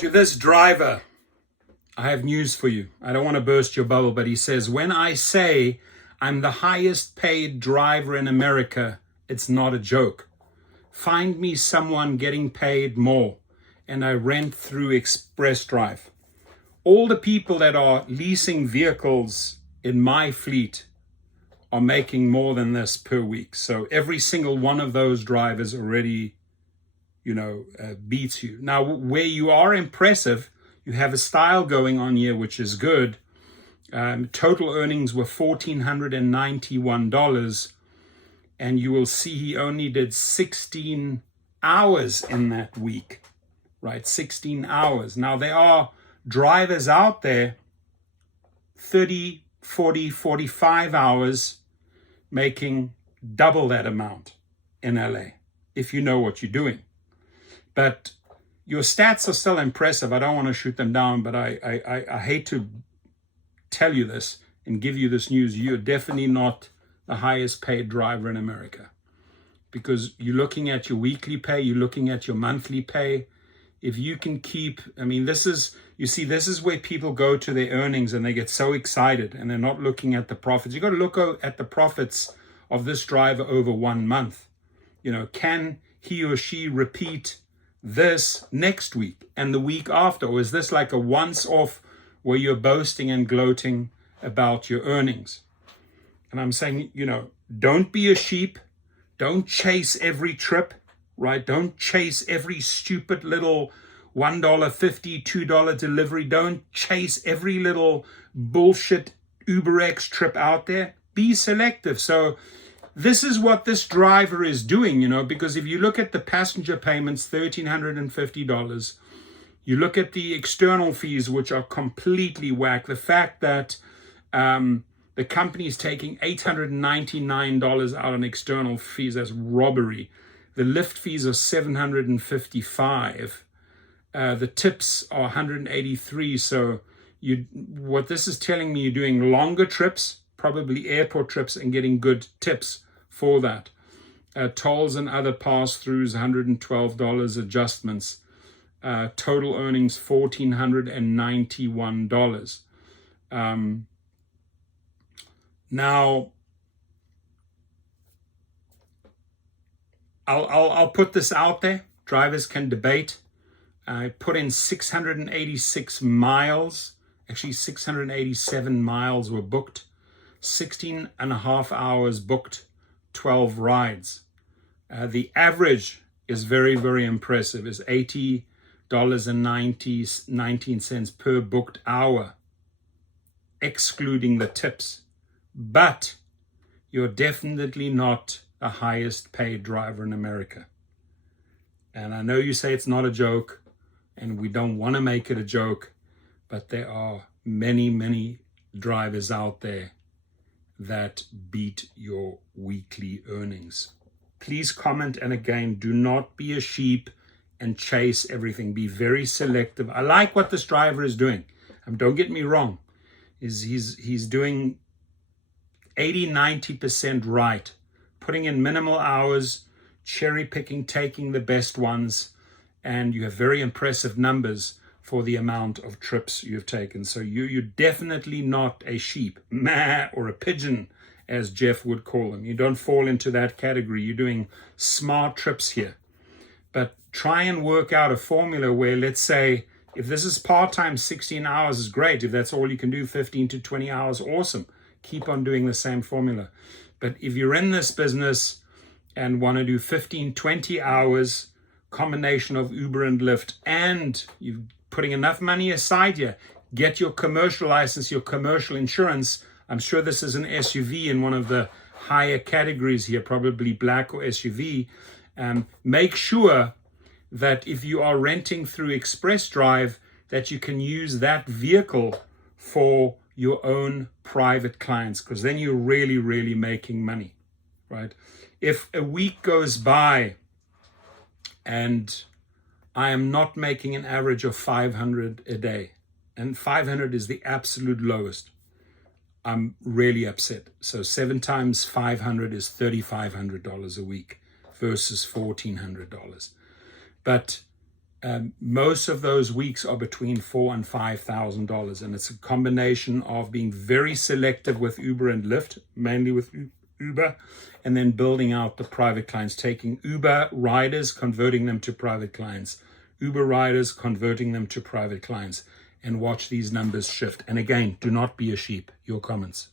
To this driver, I have news for you. I don't want to burst your bubble, but he says, when I say I'm the highest paid driver in America, it's not a joke. Find me someone getting paid more, and I rent through Express Drive. All the people that are leasing vehicles in my fleet are making more than this per week. So every single one of those drivers already, beats you. Now, where you are impressive, you have a style going on here, which is good. Total earnings were $1,491, and you will see he only did 16 hours in that week, right? 16 hours. Now, there are drivers out there, 30, 40, 45 hours, making double that amount in LA, if you know what you're doing. But your stats are still impressive. I don't want to shoot them down, but I hate to tell you this and give you this news. You're definitely not the highest paid driver in America, because you're looking at your weekly pay, you're looking at your monthly pay. If you can keep, this is where people go to their earnings and they get so excited and they're not looking at the profits. You got to look at the profits of this driver over 1 month. Can he or she repeat this next week and the week after? Or is this like a once-off where you're boasting and gloating about your earnings? And I'm saying, don't be a sheep. Don't chase every trip, right? Don't chase every stupid little $1.50, $2 delivery. Don't chase every little bullshit UberX trip out there. Be selective. So this is what this driver is doing, because if you look at the passenger payments, $1,350, you look at the external fees, which are completely whack. The fact that the company is taking $899 out on external fees, that's robbery. The Lyft fees are $755. The tips are $183. So what this is telling me, you're doing longer trips, probably airport trips, and getting good tips for that. Tolls and other pass-throughs, $112 adjustments. Total earnings, $1,491. Now, I'll put this out there. Drivers can debate. I put in 686 miles. Actually, 687 miles were booked. 16 and a half hours booked, 12 rides. The average is very, very impressive. Is $80.19 per booked hour, excluding the tips. But you're definitely not the highest paid driver in America. And I know you say it's not a joke, and we don't want to make it a joke, but there are many, many drivers out there that beat your weekly earnings. Please comment, and again, do not be a sheep and chase everything. Be very selective. I like what this driver is doing. Don't get me wrong. He's doing 80-90% right, putting in minimal hours, cherry picking, taking the best ones, and you have very impressive numbers for the amount of trips you've taken. So you're definitely not a sheep, or a pigeon, as Jeff would call them. You don't fall into that category. You're doing smart trips here. But try and work out a formula where, let's say, if this is part-time, 16 hours is great. If that's all you can do, 15 to 20 hours, awesome. Keep on doing the same formula. But if you're in this business and want to do 15, 20 hours, combination of Uber and Lyft, and you're putting enough money aside here, get your commercial license, your commercial insurance. I'm sure this is an SUV in one of the higher categories here, probably black or SUV. Make sure that if you are renting through Express Drive, that you can use that vehicle for your own private clients, because then you're really, really making money, right? If a week goes by and I am not making an average of 500 a day, and 500 is the absolute lowest, I'm really upset. So 7 times 500 is $3,500 a week versus $1,400. But most of those weeks are between $4,000 and $5,000, and it's a combination of being very selective with Uber and Lyft, mainly with Uber, and then building out the private clients, taking Uber riders, converting them to private clients, Uber riders, converting them to private clients, and watch these numbers shift. And again, do not be a sheep. Your comments.